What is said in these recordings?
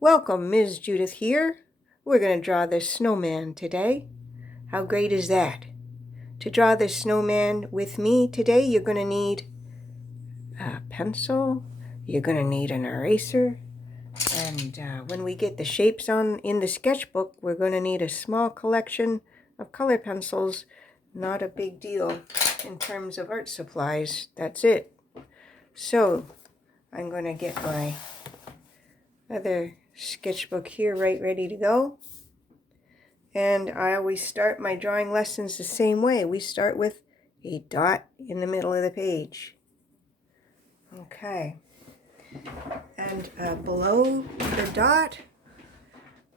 Welcome, Ms. Judith here. We're going to draw this snowman today. How great is that? To draw this snowman with me today, you're going to need a pencil, you're going to need an eraser, and when we get the shapes on in the sketchbook, we're going to need a small collection of color pencils. Not a big deal in terms of art supplies. That's it. So, I'm going to get my other sketchbook here ready to go. And I always start my drawing lessons the same way. We start with a dot in the middle of the page. Okay. And below the dot,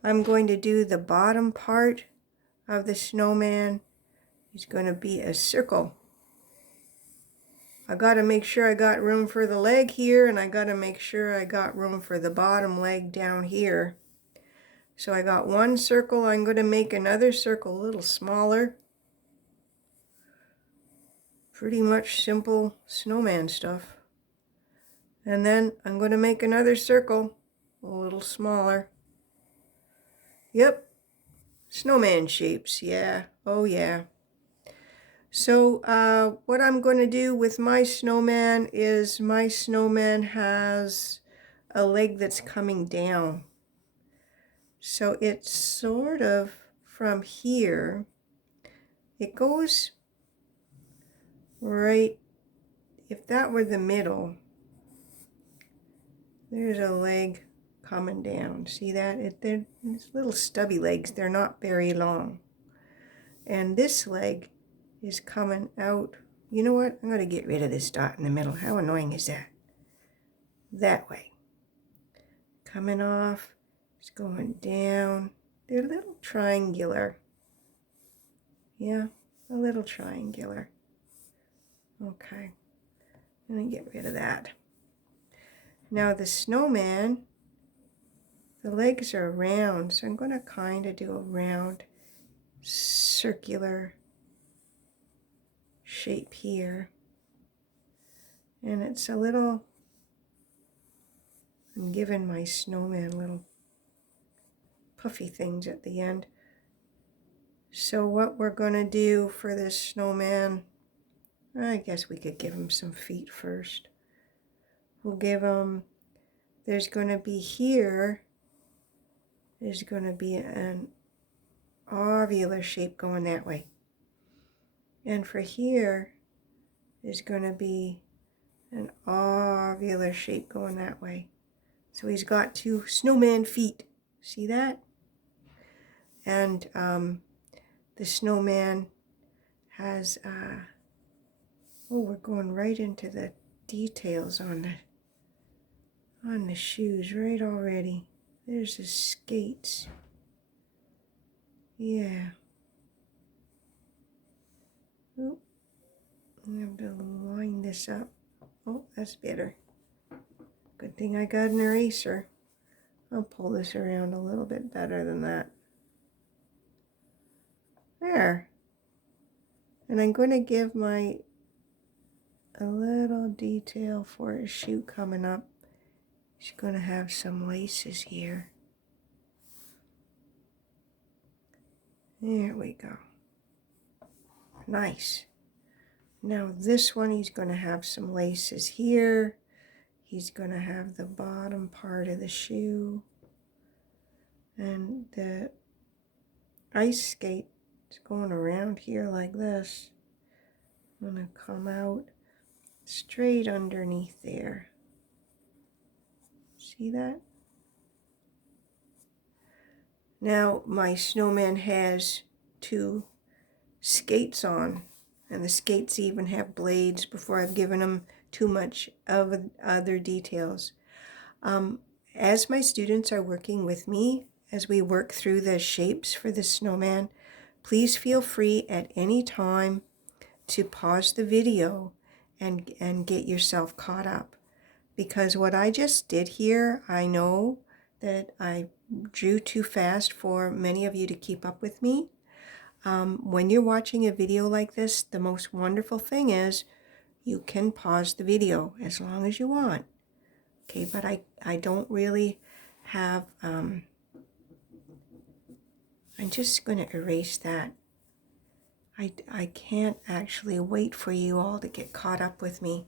I'm going to do the bottom part of the snowman. It's going to be a circle. I got to make sure I got room for the leg here, and I got to make sure I got room for the bottom leg down here. So I got one circle. I'm going to make another circle a little smaller. Pretty much simple snowman stuff. And then I'm going to make another circle a little smaller. Yep, snowman shapes, yeah, oh yeah. So what I'm going to do with my snowman is my snowman has a leg that's coming down. So it's sort of from here, it goes right, if that were the middle, there's a leg coming down. See that? They're little stubby legs. They're not very long. And this leg is coming out. You know what? I'm going to get rid of this dot in the middle. How annoying is that? That way. Coming off. It's going down. They're a little triangular. Yeah, a little triangular. Okay. I'm going to get rid of that. Now the snowman, the legs are round, so I'm going to kind of do a round circular shape here. And it's a little, I'm giving my snowman little puffy things at the end. So what we're going to do for this snowman, I guess we could give him some feet first. We'll give him, there's going to be here, there's going to be an ovular shape going that way. And for here, there's going to be an ovular shape going that way. So he's got two snowman feet. See that? And the snowman has, oh, we're going right into the details on the shoes right already. There's the skates. Yeah. Oh, I have to line this up. Oh, that's better. Good thing I got an eraser. I'll pull this around a little bit better than that. There. And I'm going to give a little detail for a shoe coming up. She's going to have some laces here. There we go. Nice. Now this one, he's going to have some laces here. He's going to have the bottom part of the shoe. And the ice skate is going around here like this. I'm going to come out straight underneath there. See that? Now my snowman has two skates on, and the skates even have blades before I've given them too much of other details. As my students are working with me, as we work through the shapes for the snowman, please feel free at any time to pause the video and get yourself caught up. Because what I just did here, I know that I drew too fast for many of you to keep up with me. When you're watching a video like this, the most wonderful thing is you can pause the video as long as you want. Okay, but I don't really have, I'm just going to erase that. I can't actually wait for you all to get caught up with me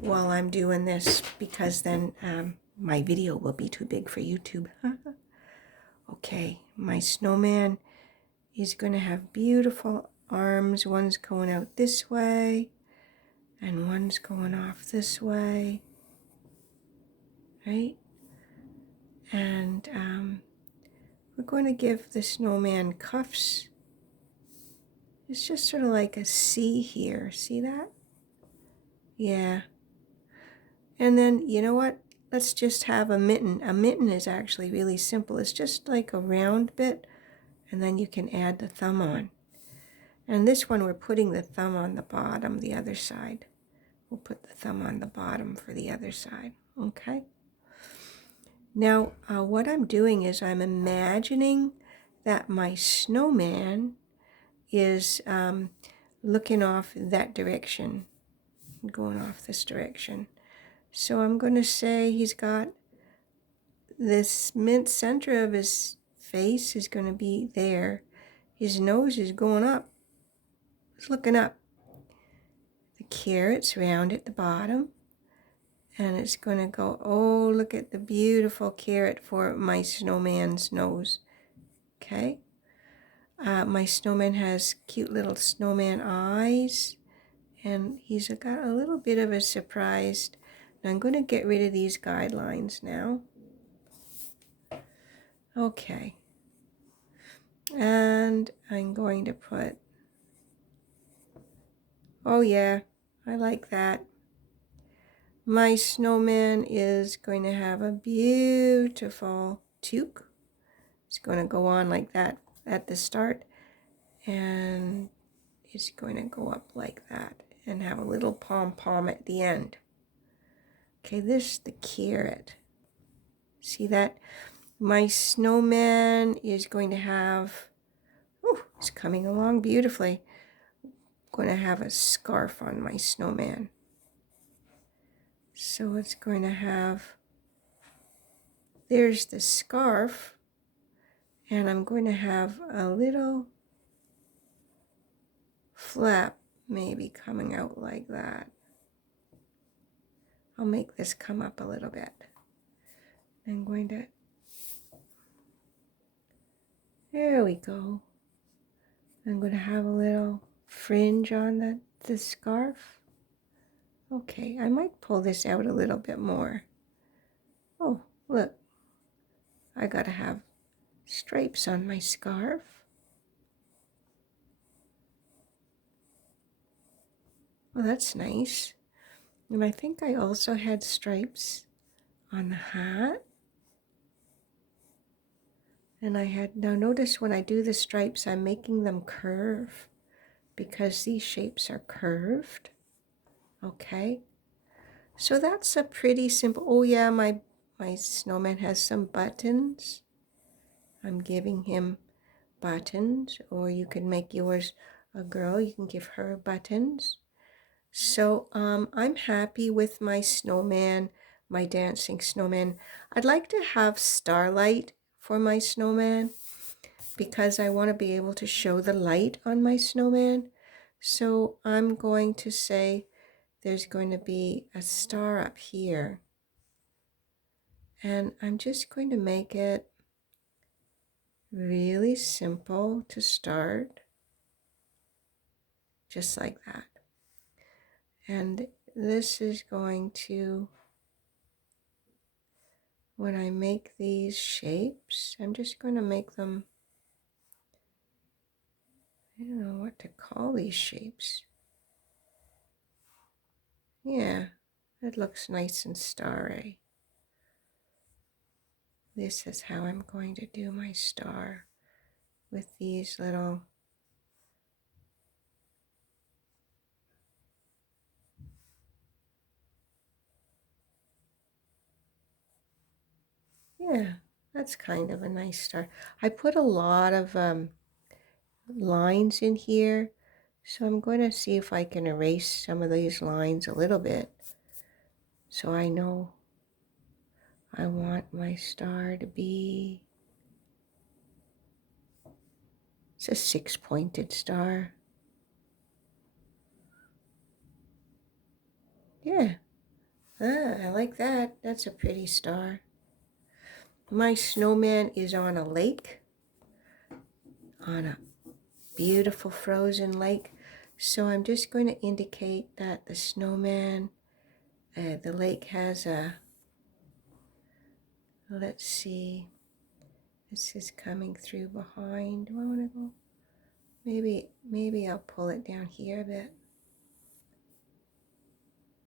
while I'm doing this, because then my video will be too big for YouTube. Okay, my snowman is going to have beautiful arms. One's going out this way and one's going off this way, right? And we're going to give the snowman cuffs. It's just sort of like a C here. See that? Yeah. And then, you know what? Let's just have a mitten. A mitten is actually really simple. It's just like a round bit, and then you can add the thumb on. And this one, we're putting the thumb on the bottom, the other side. We'll put the thumb on the bottom for the other side, okay? Now, what I'm doing is I'm imagining that my snowman is looking off that direction, going off this direction. So I'm going to say he's got this center of his face is going to be there. His nose is going up. It's looking up. The carrot's round at the bottom. And it's going to go, oh, look at the beautiful carrot for my snowman's nose. Okay. My snowman has cute little snowman eyes. And he's got a little bit of a surprise. Now I'm going to get rid of these guidelines now. Okay. And I'm going to put, oh yeah, I like that. My snowman is going to have a beautiful toque. It's going to go on like that at the start, and it's going to go up like that and have a little pom-pom at the end. Okay, this is the carrot. See that? My snowman is going to have, oh, it's coming along beautifully. I'm going to have a scarf on my snowman. So it's going to have, there's the scarf, and I'm going to have a little flap maybe coming out like that. I'll make this come up a little bit. I'm going to, there we go. I'm going to have a little fringe on the scarf. Okay, I might pull this out a little bit more. Oh, look. I gotta have stripes on my scarf. Well, that's nice. And I think I also had stripes on the hat. And I had, now notice when I do the stripes, I'm making them curve because these shapes are curved. Okay. So that's a pretty simple, oh yeah, my snowman has some buttons. I'm giving him buttons, or you can make yours a girl, you can give her buttons. So I'm happy with my snowman, my dancing snowman. I'd like to have starlight for my snowman because I want to be able to show the light on my snowman. So I'm going to say there's going to be a star up here. And I'm just going to make it really simple to start, just like that. And this is going to, when I make these shapes, I'm just going to make them, I don't know what to call these shapes. Yeah, it looks nice and starry. This is how I'm going to do my star with these little yeah, that's kind of a nice star. I put a lot of lines in here, so I'm going to see if I can erase some of these lines a little bit so I know I want my star to be, it's a 6-pointed star. Yeah, I like that. That's a pretty star. My snowman is on a lake, on a beautiful frozen lake. So I'm just going to indicate that the snowman, the lake has a, let's see, this is coming through behind. Do I want to go? Maybe I'll pull it down here a bit.